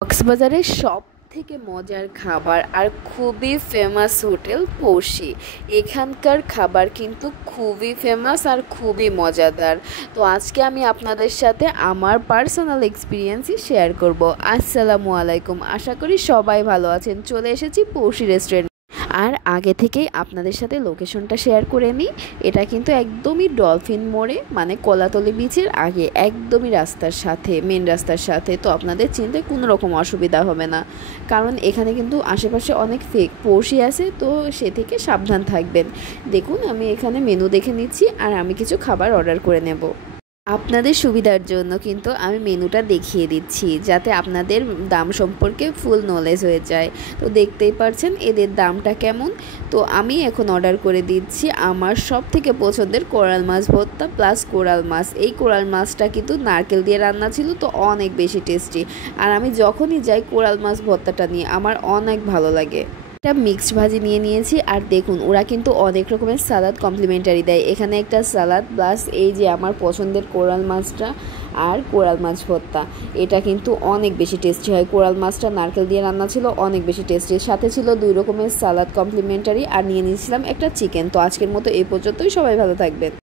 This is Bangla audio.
কক্সবাজারের সব থেকে মজার খাবার আর খুবই ফেমাস হোটেল পড়শি। এখানকার খাবার কিন্তু খুবই ফেমাস আর খুবই মজাদার। তো আজকে আমি আপনাদের সাথে আমার পার্সোনাল এক্সপিরিয়েন্সই শেয়ার করব। আসসালামু আলাইকুম, আশা করি সবাই ভালো আছেন। চলে এসেছি পড়শি রেস্টুরেন্ট। আর আগে থেকেই আপনাদের সাথে লোকেশনটা শেয়ার করে নিই। এটা কিন্তু একদমই ডলফিন মোড়ে, মানে কলাতলি বিচের আগে, একদমই রাস্তার সাথে, মেন রাস্তার সাথে। তো আপনাদের চিনতে কোনো রকম অসুবিধা হবে না, কারণ এখানে কিন্তু আশেপাশে অনেক ফেক পড়শি আছে, তো সে থেকে সাবধান থাকবেন। দেখুন, আমি এখানে মেনু দেখে নিচ্ছি আর আমি কিছু খাবার অর্ডার করে নেব। আপনাদের সুবিধার জন্য কিন্তু আমি মেনুটা দেখিয়ে দিচ্ছি, যাতে আপনাদের দাম সম্পর্কে ফুল নলেজ হয়ে যায়। তো দেখতেই পারছেন এদের দামটা কেমন। তো আমি এখন অর্ডার করে দিচ্ছি আমার সব থেকে পছন্দের কোরাল মাছ ভর্তা প্লাস কোরাল মাছ। এই কোরাল মাছটা কিন্তু নারকেল দিয়ে রান্না ছিল, তো অনেক বেশি টেস্টি। আর আমি যখনই যাই কোরাল মাছ ভর্তাটা নিয়ে আমার অনেক ভালো লাগে। একটা মিক্সড ভাজি নিয়ে নিয়েছি। আর দেখুন, ওরা কিন্তু অনেক রকমের সালাদ কমপ্লিমেন্টারি দেয়। এখানে একটা সালাদ প্লাস এই যে আমার পছন্দের কোরাল মাছটা আর কোরাল মাছ ভর্তা, এটা কিন্তু অনেক বেশি টেস্টি হয়। কোরাল মাছটা নারকেল দিয়ে রান্না ছিল, অনেক বেশি টেস্টি। সাথে ছিল 2 রকমের সালাদ কমপ্লিমেন্টারি, আর নিয়ে নিয়েছিলাম একটা চিকেন। তো আজকের মতো এই পর্যন্তই, সবাই ভালো থাকবেন।